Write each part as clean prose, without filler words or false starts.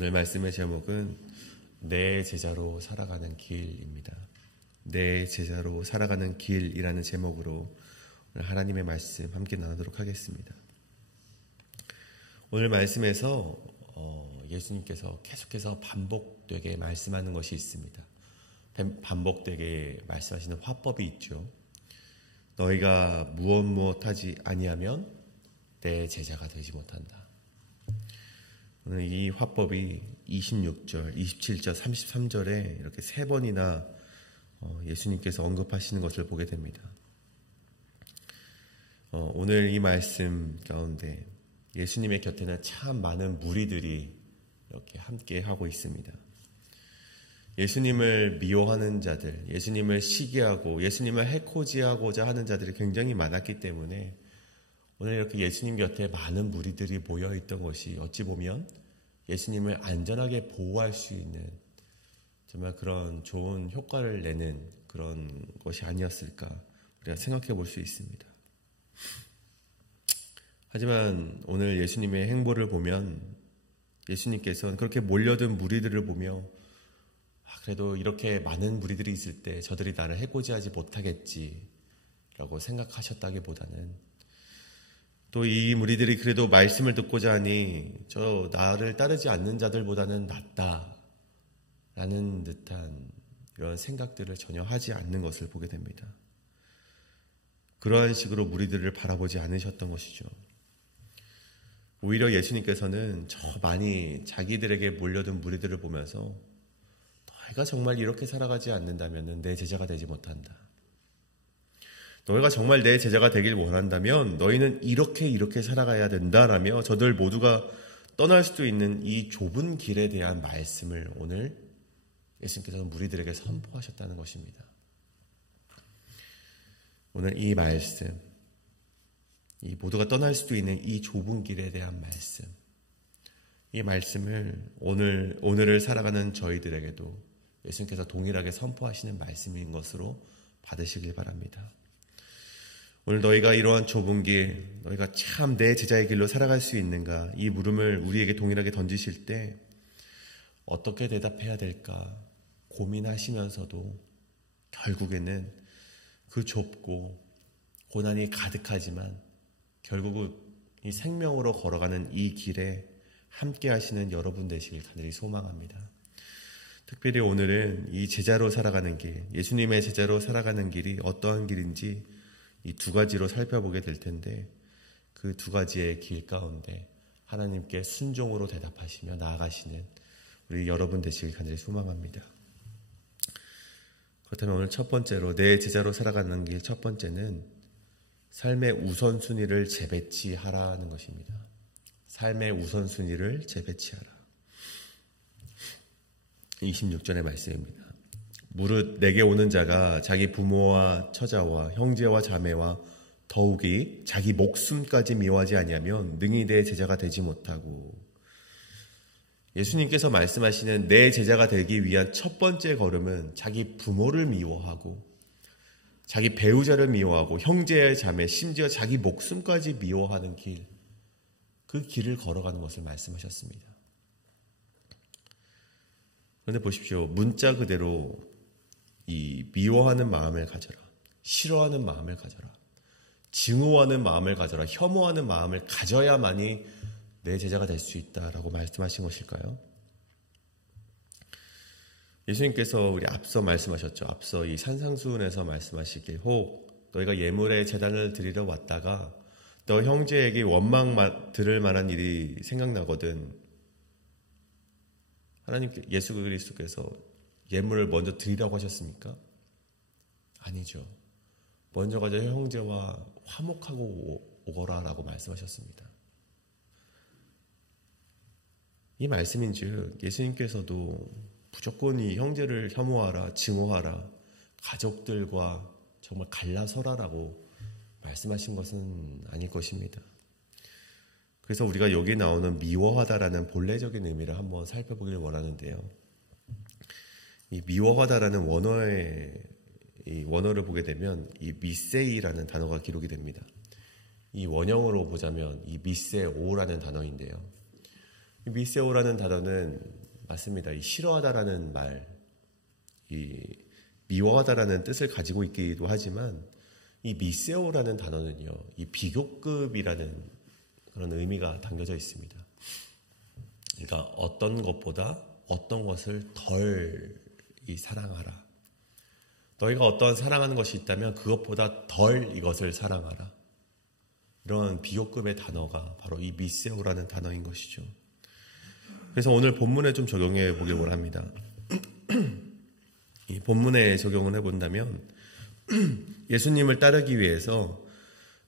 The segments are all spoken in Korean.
오늘 말씀의 제목은 내 제자로 살아가는 길입니다. 내 제자로 살아가는 길이라는 제목으로 오늘 하나님의 말씀 함께 나누도록 하겠습니다. 오늘 말씀에서 예수님께서 계속해서 반복되게 말씀하는 것이 있습니다. 반복되게 말씀하시는 화법이 있죠. 너희가 무엇 하지 아니하면 내 제자가 되지 못한다. 오늘 이 화법이 26절, 27절, 33절에 이렇게 세 번이나 예수님께서 언급하시는 것을 보게 됩니다. 오늘 이 말씀 가운데 예수님의 곁에는 참 많은 무리들이 이렇게 함께 하고 있습니다. 예수님을 미워하는 자들, 예수님을 시기하고 예수님을 해코지하고자 하는 자들이 굉장히 많았기 때문에 오늘 이렇게 예수님 곁에 많은 무리들이 모여있던 것이 어찌 보면 예수님을 안전하게 보호할 수 있는 정말 그런 좋은 효과를 내는 그런 것이 아니었을까 우리가 생각해 볼 수 있습니다. 하지만 오늘 예수님의 행보를 보면 예수님께서는 그렇게 몰려든 무리들을 보며 그래도 이렇게 많은 무리들이 있을 때 저들이 나를 해코지하지 못하겠지라고 생각하셨다기보다는 또 이 무리들이 그래도 말씀을 듣고자 하니 저 나를 따르지 않는 자들보다는 낫다라는 듯한 이런 생각들을 전혀 하지 않는 것을 보게 됩니다. 그러한 식으로 무리들을 바라보지 않으셨던 것이죠. 오히려 예수님께서는 저 많이 자기들에게 몰려든 무리들을 보면서 너희가 정말 이렇게 살아가지 않는다면 내 제자가 되지 못한다. 너희가 정말 내 제자가 되길 원한다면 너희는 이렇게 살아가야 된다라며 저들 모두가 떠날 수도 있는 이 좁은 길에 대한 말씀을 오늘 예수님께서는 무리들에게 선포하셨다는 것입니다. 오늘 이 말씀, 이 모두가 떠날 수도 있는 이 좁은 길에 대한 말씀, 이 말씀을 오늘을 살아가는 저희들에게도 예수님께서 동일하게 선포하시는 말씀인 것으로 받으시길 바랍니다. 오늘 너희가 이러한 좁은 길, 너희가 참 내 제자의 길로 살아갈 수 있는가? 이 물음을 우리에게 동일하게 던지실 때 어떻게 대답해야 될까 고민하시면서도 결국에는 그 좁고 고난이 가득하지만 결국은 이 생명으로 걸어가는 이 길에 함께 하시는 여러분 되시길 간절히 소망합니다. 특별히 오늘은 이 제자로 살아가는 길, 예수님의 제자로 살아가는 길이 어떠한 길인지 이 두 가지로 살펴보게 될 텐데 그 두 가지의 길 가운데 하나님께 순종으로 대답하시며 나아가시는 우리 여러분 되시길 간절히 소망합니다. 그렇다면 오늘 첫 번째로 내 제자로 살아가는 길 첫 번째는 삶의 우선순위를 재배치하라는 것입니다. 삶의 우선순위를 재배치하라. 26절의 말씀입니다. 무릇 내게 오는 자가 자기 부모와 처자와 형제와 자매와 더욱이 자기 목숨까지 미워하지 아니하면 능히 내 제자가 되지 못하고. 예수님께서 말씀하시는 내 제자가 되기 위한 첫 번째 걸음은 자기 부모를 미워하고 자기 배우자를 미워하고 형제의 자매 심지어 자기 목숨까지 미워하는 길, 그 길을 걸어가는 것을 말씀하셨습니다. 그런데 보십시오. 문자 그대로 이 미워하는 마음을 가져라, 싫어하는 마음을 가져라, 증오하는 마음을 가져라, 혐오하는 마음을 가져야만이 내 제자가 될 수 있다라고 말씀하신 것일까요? 예수님께서 우리 앞서 말씀하셨죠. 앞서 이 산상수훈에서 말씀하시길 혹 너희가 예물의 제단을 드리러 왔다가 너 형제에게 원망 들을 만한 일이 생각나거든. 하나님 예수 그리스도께서 예물을 먼저 드리라고 하셨습니까? 아니죠. 먼저 가서 형제와 화목하고 오거라라고 말씀하셨습니다. 이 말씀인즉 예수님께서도 무조건 이 형제를 혐오하라, 증오하라, 가족들과 정말 갈라서라라고 말씀하신 것은 아닐 것입니다. 그래서 우리가 여기 나오는 미워하다라는 본래적인 의미를 한번 살펴보길 원하는데요. 이 미워하다라는 원어를 보게 되면 이 미세이라는 단어가 기록이 됩니다. 이 원형으로 보자면 이 미세오라는 단어인데요. 미세오라는 단어는 맞습니다. 이 싫어하다라는 말, 이 미워하다라는 뜻을 가지고 있기도 하지만 이 미세오라는 단어는요, 이 비교급이라는 그런 의미가 담겨져 있습니다. 그러니까 어떤 것보다 어떤 것을 덜 사랑하라. 너희가 어떤 사랑하는 것이 있다면 그것보다 덜 이것을 사랑하라. 이런 비교급의 단어가 바로 이 미세오라는 단어인 것이죠. 그래서 오늘 본문에 좀 적용해 보길 원합니다. 이 본문에 적용을 해본다면 예수님을 따르기 위해서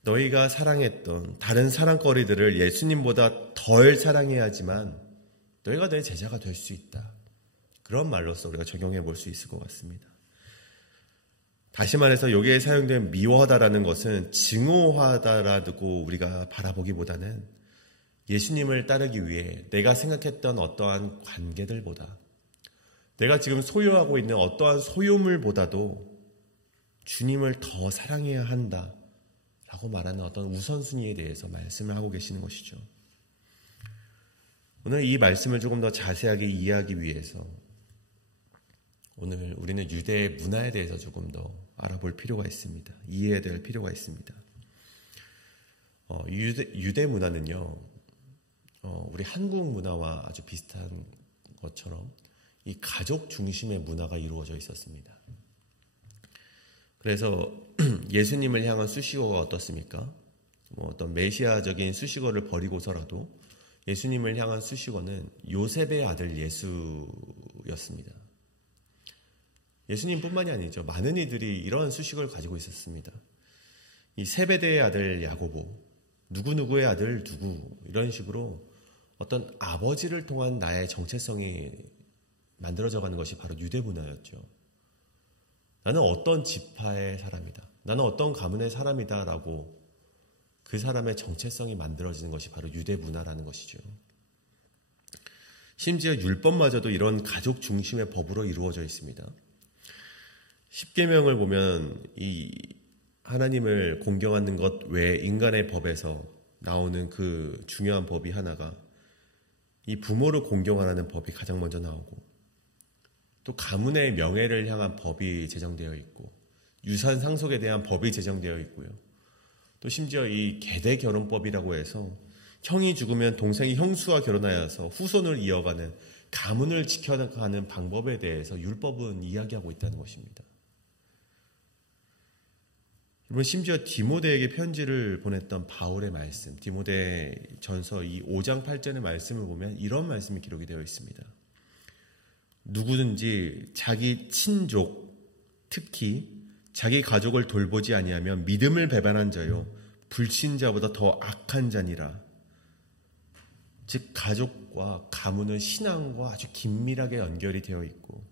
너희가 사랑했던 다른 사랑거리들을 예수님보다 덜 사랑해야지만 너희가 내 제자가 될 수 있다. 그런 말로서 우리가 적용해 볼 수 있을 것 같습니다. 다시 말해서 여기에 사용된 미워하다라는 것은 증오하다라고 우리가 바라보기보다는 예수님을 따르기 위해 내가 생각했던 어떠한 관계들보다 내가 지금 소유하고 있는 어떠한 소유물보다도 주님을 더 사랑해야 한다라고 말하는 어떤 우선순위에 대해서 말씀을 하고 계시는 것이죠. 오늘 이 말씀을 조금 더 자세하게 이해하기 위해서 오늘 우리는 유대의 문화에 대해서 조금 더 알아볼 필요가 있습니다. 이해해야 될 필요가 있습니다. 유대 문화는요, 우리 한국 문화와 아주 비슷한 것처럼 이 가족 중심의 문화가 이루어져 있었습니다. 그래서 예수님을 향한 수식어가 어떻습니까? 어떤 메시아적인 수식어를 버리고서라도 예수님을 향한 수식어는 요셉의 아들 예수였습니다. 예수님뿐만이 아니죠. 많은 이들이 이러한 수식을 가지고 있었습니다. 이 세베대의 아들 야고보, 누구누구의 아들 누구, 이런 식으로 어떤 아버지를 통한 나의 정체성이 만들어져 가는 것이 바로 유대 문화였죠. 나는 어떤 지파의 사람이다. 나는 어떤 가문의 사람이다 라고 그 사람의 정체성이 만들어지는 것이 바로 유대 문화라는 것이죠. 심지어 율법마저도 이런 가족 중심의 법으로 이루어져 있습니다. 십계명을 보면 이 하나님을 공경하는 것 외에 인간의 법에서 나오는 그 중요한 법이 하나가 이 부모를 공경하라는 법이 가장 먼저 나오고, 또 가문의 명예를 향한 법이 제정되어 있고, 유산 상속에 대한 법이 제정되어 있고요. 또 심지어 이 계대 결혼법이라고 해서 형이 죽으면 동생이 형수와 결혼하여서 후손을 이어가는 가문을 지켜가는 방법에 대해서 율법은 이야기하고 있다는 것입니다. 여러분, 심지어 디모데에게 편지를 보냈던 바울의 말씀, 디모데 전서 이 5장 8절의 말씀을 보면 이런 말씀이 기록이 되어 있습니다. 누구든지 자기 친족, 특히 자기 가족을 돌보지 아니하면 믿음을 배반한 자요 불신자보다 더 악한 자니라. 즉 가족과 가문은 신앙과 아주 긴밀하게 연결이 되어 있고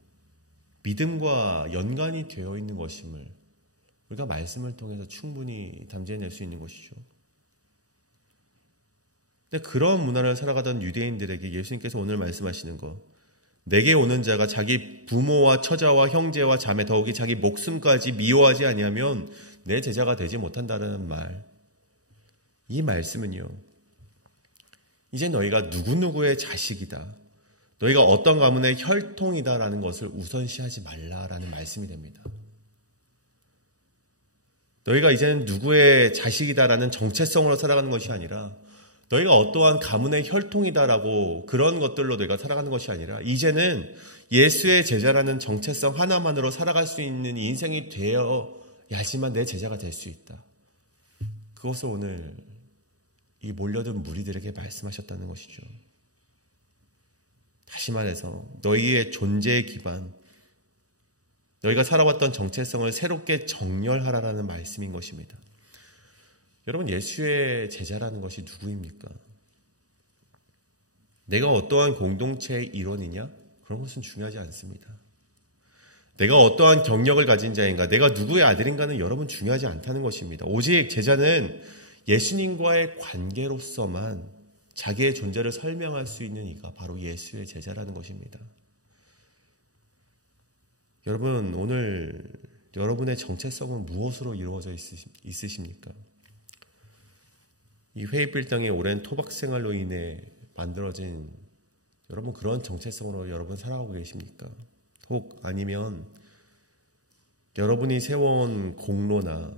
믿음과 연관이 되어 있는 것임을 우리가 말씀을 통해서 충분히 담재해낼 수 있는 것이죠. 근데 그런 문화를 살아가던 유대인들에게 예수님께서 오늘 말씀하시는 것, 내게 오는 자가 자기 부모와 처자와 형제와 자매 더욱이 자기 목숨까지 미워하지 아니하면 내 제자가 되지 못한다는 말, 이 말씀은요, 이제 너희가 누구누구의 자식이다, 너희가 어떤 가문의 혈통이다라는 것을 우선시하지 말라라는 말씀이 됩니다. 너희가 이제는 누구의 자식이다라는 정체성으로 살아가는 것이 아니라 너희가 어떠한 가문의 혈통이다라고 그런 것들로 너희가 살아가는 것이 아니라 이제는 예수의 제자라는 정체성 하나만으로 살아갈 수 있는 인생이 되어야지만 내 제자가 될 수 있다. 그것을 오늘 이 몰려든 무리들에게 말씀하셨다는 것이죠. 다시 말해서 너희의 존재의 기반, 너희가 살아왔던 정체성을 새롭게 정렬하라라는 말씀인 것입니다. 여러분, 예수의 제자라는 것이 누구입니까? 내가 어떠한 공동체의 일원이냐? 그런 것은 중요하지 않습니다. 내가 어떠한 경력을 가진 자인가? 내가 누구의 아들인가는 여러분 중요하지 않다는 것입니다. 오직 제자는 예수님과의 관계로서만 자기의 존재를 설명할 수 있는 이가 바로 예수의 제자라는 것입니다. 여러분, 오늘 여러분의 정체성은 무엇으로 이루어져 있으십니까? 이 회의빌당의 오랜 토박 생활로 인해 만들어진 여러분 그런 정체성으로 여러분 살아가고 계십니까? 혹 아니면 여러분이 세워온 공로나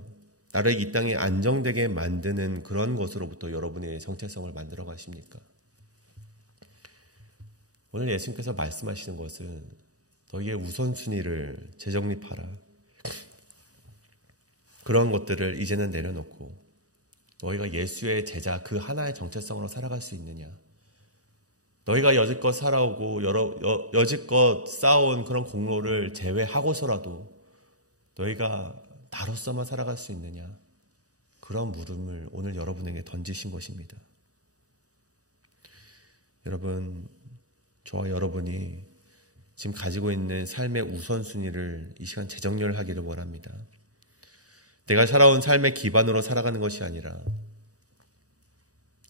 나를 이 땅에 안정되게 만드는 그런 것으로부터 여러분의 정체성을 만들어 가십니까? 오늘 예수님께서 말씀하시는 것은 너희의 우선순위를 재정립하라. 그런 것들을 이제는 내려놓고 너희가 예수의 제자 그 하나의 정체성으로 살아갈 수 있느냐? 너희가 여지껏 살아오고 여지껏 쌓아온 그런 공로를 제외하고서라도 너희가 나로서만 살아갈 수 있느냐? 그런 물음을 오늘 여러분에게 던지신 것입니다. 여러분, 저와 여러분이 지금 가지고 있는 삶의 우선순위를 이 시간 재정렬하기를 원합니다. 내가 살아온 삶의 기반으로 살아가는 것이 아니라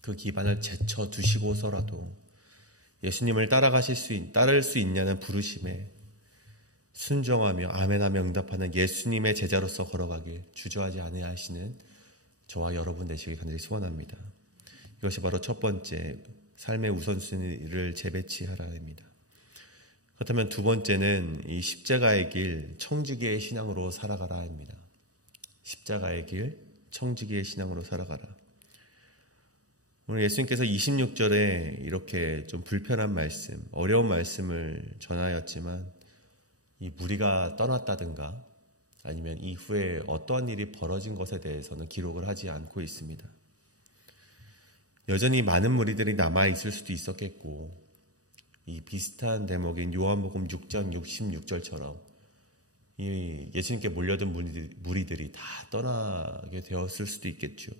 그 기반을 제쳐두시고서라도 예수님을 따를 수 있냐는 부르심에 순종하며 아멘하며 응답하는 예수님의 제자로서 걸어가길 주저하지 않으려 하시는 저와 여러분 되시길 간절히 소원합니다. 이것이 바로 첫 번째 삶의 우선순위를 재배치하라입니다. 그렇다면 두 번째는 이 십자가의 길, 청지기의 신앙으로 살아가라입니다. 십자가의 길, 청지기의 신앙으로 살아가라. 오늘 예수님께서 26절에 이렇게 좀 불편한 말씀, 어려운 말씀을 전하였지만 이 무리가 떠났다든가 아니면 이후에 어떠한 일이 벌어진 것에 대해서는 기록을 하지 않고 있습니다. 여전히 많은 무리들이 남아있을 수도 있었겠고 이 비슷한 대목인 요한복음 6장 66절처럼 이 예수님께 몰려든 무리들이 다 떠나게 되었을 수도 있겠죠.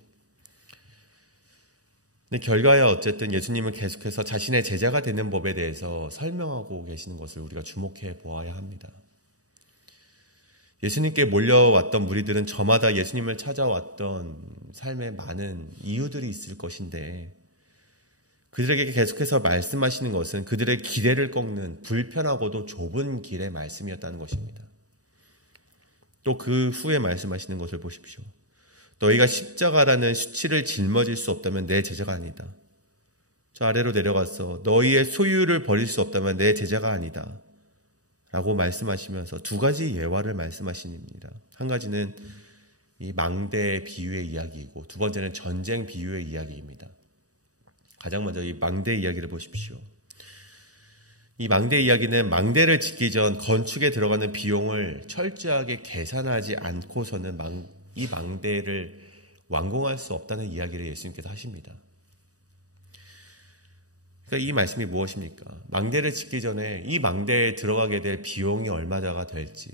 근데 결과야 어쨌든 예수님은 계속해서 자신의 제자가 되는 법에 대해서 설명하고 계시는 것을 우리가 주목해 보아야 합니다. 예수님께 몰려왔던 무리들은 저마다 예수님을 찾아왔던 삶에 많은 이유들이 있을 것인데 그들에게 계속해서 말씀하시는 것은 그들의 기대를 꺾는 불편하고도 좁은 길의 말씀이었다는 것입니다. 또 그 후에 말씀하시는 것을 보십시오. 너희가 십자가라는 수치를 짊어질 수 없다면 내 제자가 아니다. 저 아래로 내려가서 너희의 소유를 버릴 수 없다면 내 제자가 아니다. 라고 말씀하시면서 두 가지 예화를 말씀하십니다. 한 가지는 이 망대 비유의 이야기이고 두 번째는 전쟁 비유의 이야기입니다. 가장 먼저 이 망대 이야기를 보십시오. 이 망대 이야기는 망대를 짓기 전 건축에 들어가는 비용을 철저하게 계산하지 않고서는 이 망대를 완공할 수 없다는 이야기를 예수님께서 하십니다. 그러니까 이 말씀이 무엇입니까? 망대를 짓기 전에 이 망대에 들어가게 될 비용이 얼마나 될지,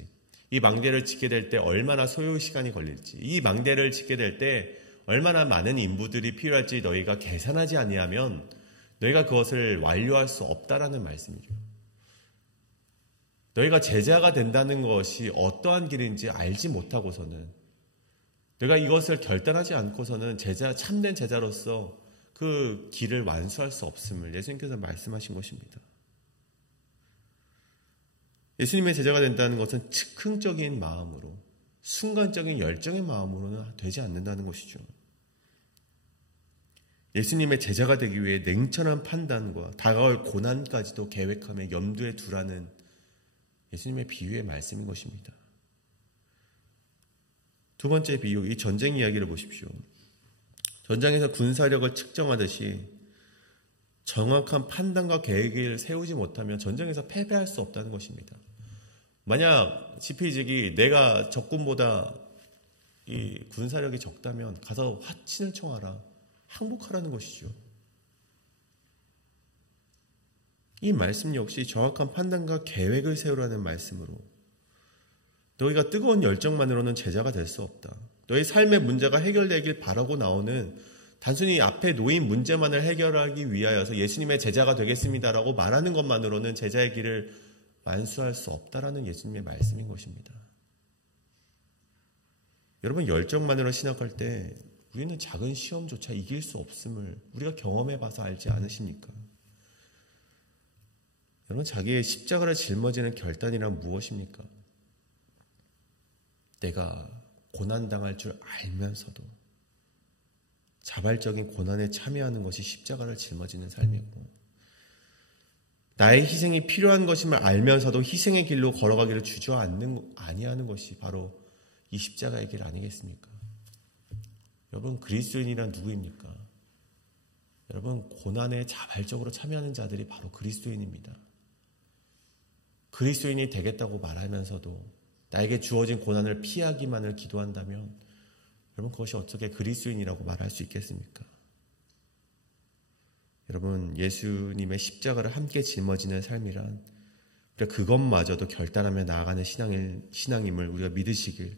이 망대를 짓게 될 때 얼마나 소요 시간이 걸릴지, 이 망대를 짓게 될 때 얼마나 많은 인부들이 필요할지 너희가 계산하지 아니하면 너희가 그것을 완료할 수 없다라는 말씀이죠. 너희가 제자가 된다는 것이 어떠한 길인지 알지 못하고서는 너희가 이것을 결단하지 않고서는 참된 제자로서 그 길을 완수할 수 없음을 예수님께서 말씀하신 것입니다. 예수님의 제자가 된다는 것은 즉흥적인 마음으로, 순간적인 열정의 마음으로는 되지 않는다는 것이죠. 예수님의 제자가 되기 위해 냉철한 판단과 다가올 고난까지도 계획하며 염두에 두라는 예수님의 비유의 말씀인 것입니다. 두 번째 비유, 이 전쟁 이야기를 보십시오. 전장에서 군사력을 측정하듯이 정확한 판단과 계획을 세우지 못하면 전쟁에서 패배할 수 없다는 것입니다. 만약 지피지기 내가 적군보다 이 군사력이 적다면 가서 화친을 청하라, 항복하라는 것이죠. 이 말씀 역시 정확한 판단과 계획을 세우라는 말씀으로 너희가 뜨거운 열정만으로는 제자가 될 수 없다. 너희 삶의 문제가 해결되길 바라고 나오는 단순히 앞에 놓인 문제만을 해결하기 위하여서 예수님의 제자가 되겠습니다라고 말하는 것만으로는 제자의 길을 완수할 수 없다라는 예수님의 말씀인 것입니다. 여러분, 열정만으로 신학할 때 우리는 작은 시험조차 이길 수 없음을 우리가 경험해봐서 알지 않으십니까? 여러분, 자기의 십자가를 짊어지는 결단이란 무엇입니까? 내가 고난당할 줄 알면서도 자발적인 고난에 참여하는 것이 십자가를 짊어지는 삶이고, 나의 희생이 필요한 것임을 알면서도 희생의 길로 걸어가기를 아니하는 것이 바로 이 십자가의 길 아니겠습니까? 여러분, 그리스도인이란 누구입니까? 여러분, 고난에 자발적으로 참여하는 자들이 바로 그리스도인입니다. 그리스도인이 되겠다고 말하면서도 나에게 주어진 고난을 피하기만을 기도한다면 여러분, 그것이 어떻게 그리스도인이라고 말할 수 있겠습니까? 여러분, 예수님의 십자가를 함께 짊어지는 삶이란 우리가 그것마저도 결단하며 나아가는 신앙임을 우리가 믿으시길,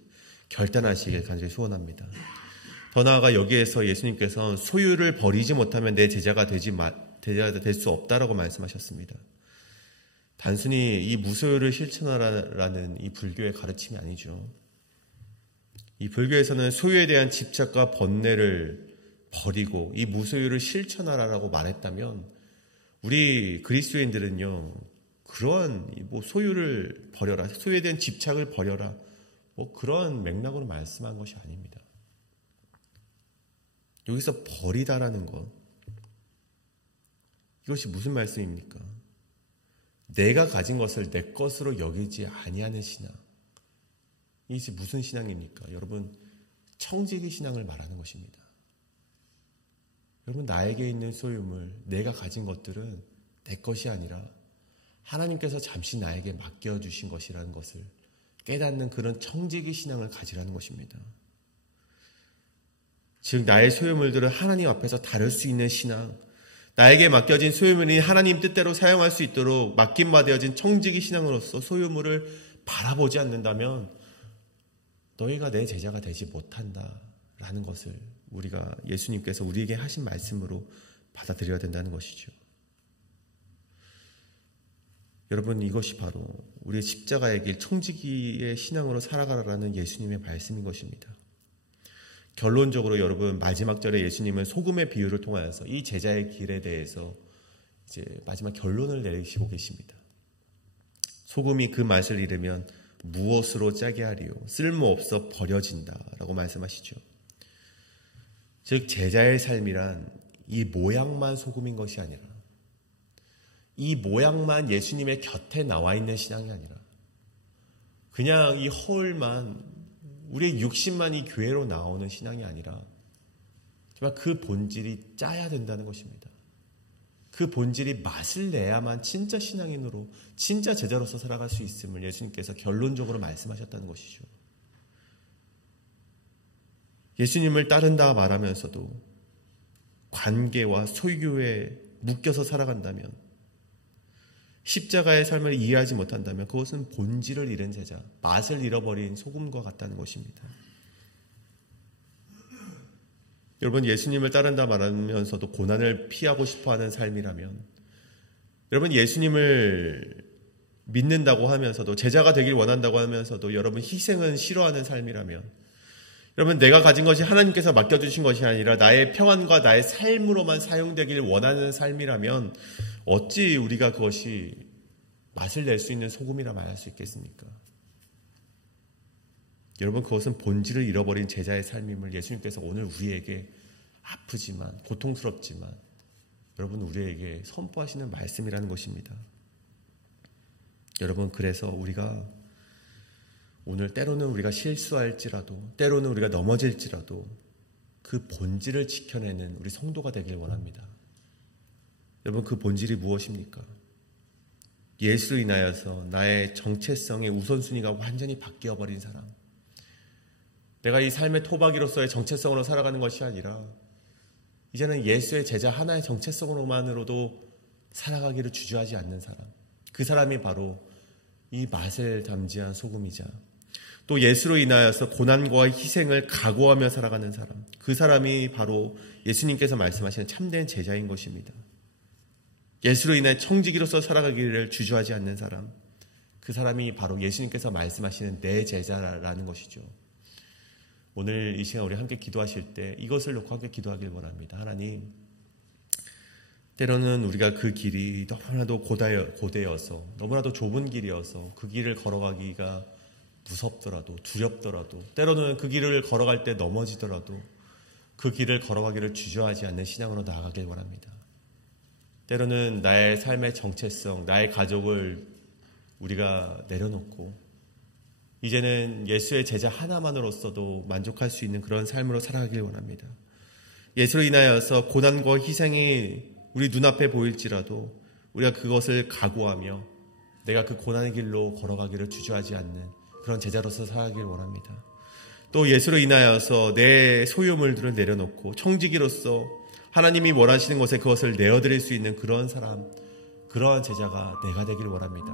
결단하시길 간절히 소원합니다. 더 나아가 여기에서 예수님께서 소유를 버리지 못하면 내 제자가 될 수 없다라고 말씀하셨습니다. 단순히 이 무소유를 실천하라는 이 불교의 가르침이 아니죠. 이 불교에서는 소유에 대한 집착과 번뇌를 버리고 이 무소유를 실천하라라고 말했다면 우리 그리스도인들은요, 그러한 소유를 버려라, 소유에 대한 집착을 버려라, 그런 맥락으로 말씀한 것이 아닙니다. 여기서 버리다라는 것, 이것이 무슨 말씀입니까? 내가 가진 것을 내 것으로 여기지 아니하는 신앙. 이것이 무슨 신앙입니까? 여러분, 청지기 신앙을 말하는 것입니다. 여러분, 나에게 있는 소유물, 내가 가진 것들은 내 것이 아니라 하나님께서 잠시 나에게 맡겨주신 것이라는 것을 깨닫는 그런 청지기 신앙을 가지라는 것입니다. 즉, 나의 소유물들을 하나님 앞에서 다룰 수 있는 신앙, 나에게 맡겨진 소유물이 하나님 뜻대로 사용할 수 있도록 맡김받아진 청지기 신앙으로서 소유물을 바라보지 않는다면 너희가 내 제자가 되지 못한다라는 것을 우리가 예수님께서 우리에게 하신 말씀으로 받아들여야 된다는 것이죠. 여러분, 이것이 바로 우리의 십자가의 길, 청지기의 신앙으로 살아가라는 예수님의 말씀인 것입니다. 결론적으로 여러분, 마지막 절에 예수님은 소금의 비유를 통하여서 이 제자의 길에 대해서 이제 마지막 결론을 내리시고 계십니다. 소금이 그 맛을 잃으면 무엇으로 짜게 하리요? 쓸모없어 버려진다라고 말씀하시죠. 즉, 제자의 삶이란 이 모양만 소금인 것이 아니라, 이 모양만 예수님의 곁에 나와 있는 신앙이 아니라, 그냥 이 허울만, 우리의 육신만 이 교회로 나오는 신앙이 아니라 정말 그 본질이 짜야 된다는 것입니다. 그 본질이 맛을 내야만 진짜 신앙인으로, 진짜 제자로서 살아갈 수 있음을 예수님께서 결론적으로 말씀하셨다는 것이죠. 예수님을 따른다 말하면서도 관계와 소유에 묶여서 살아간다면, 십자가의 삶을 이해하지 못한다면 그것은 본질을 잃은 제자, 맛을 잃어버린 소금과 같다는 것입니다. 여러분, 예수님을 따른다 말하면서도 고난을 피하고 싶어하는 삶이라면, 여러분, 예수님을 믿는다고 하면서도, 제자가 되길 원한다고 하면서도 여러분 희생은 싫어하는 삶이라면, 여러분, 내가 가진 것이 하나님께서 맡겨주신 것이 아니라 나의 평안과 나의 삶으로만 사용되길 원하는 삶이라면 어찌 우리가 그것이 맛을 낼 수 있는 소금이라 말할 수 있겠습니까? 여러분, 그것은 본질을 잃어버린 제자의 삶임을 예수님께서 오늘 우리에게 아프지만, 고통스럽지만 여러분, 우리에게 선포하시는 말씀이라는 것입니다. 여러분, 그래서 우리가 오늘 때로는 우리가 실수할지라도, 때로는 우리가 넘어질지라도 그 본질을 지켜내는 우리 성도가 되길 원합니다. 여러분, 그 본질이 무엇입니까? 예수로 인하여서 나의 정체성의 우선순위가 완전히 바뀌어버린 사람, 내가 이 삶의 토박이로서의 정체성으로 살아가는 것이 아니라 이제는 예수의 제자 하나의 정체성으로만으로도 살아가기를 주저하지 않는 사람, 그 사람이 바로 이 맛을 담지한 소금이자 또 예수로 인하여서 고난과 희생을 각오하며 살아가는 사람, 그 사람이 바로 예수님께서 말씀하시는 참된 제자인 것입니다. 예수로 인해 청지기로서 살아가기를 주저하지 않는 사람, 그 사람이 바로 예수님께서 말씀하시는 내 제자라는 것이죠. 오늘 이 시간 우리 함께 기도하실 때 이것을 놓고 함께 기도하길 원합니다. 하나님, 때로는 우리가 그 길이 너무나도 고되어서 너무나도 좁은 길이어서 그 길을 걸어가기가 무섭더라도, 두렵더라도, 때로는 그 길을 걸어갈 때 넘어지더라도 그 길을 걸어가기를 주저하지 않는 신앙으로 나아가길 원합니다. 때로는 나의 삶의 정체성, 나의 가족을 우리가 내려놓고 이제는 예수의 제자 하나만으로서도 만족할 수 있는 그런 삶으로 살아가길 원합니다. 예수로 인하여서 고난과 희생이 우리 눈앞에 보일지라도 우리가 그것을 각오하며 내가 그 고난의 길로 걸어가기를 주저하지 않는 그런 제자로서 살아가길 원합니다. 또 예수로 인하여서 내 소유물들을 내려놓고 청지기로서 하나님이 원하시는 것에 그것을 내어드릴 수 있는 그런 사람, 그러한 제자가 내가 되길 원합니다.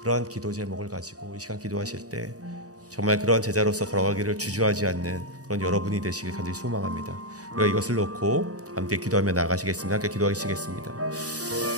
그러한 기도 제목을 가지고 이 시간 기도하실 때 정말 그런 제자로서 걸어가기를 주저하지 않는 그런 여러분이 되시길 간절히 소망합니다. 우리가 이것을 놓고 함께 기도하며 나가시겠습니다. 함께 기도하시겠습니다.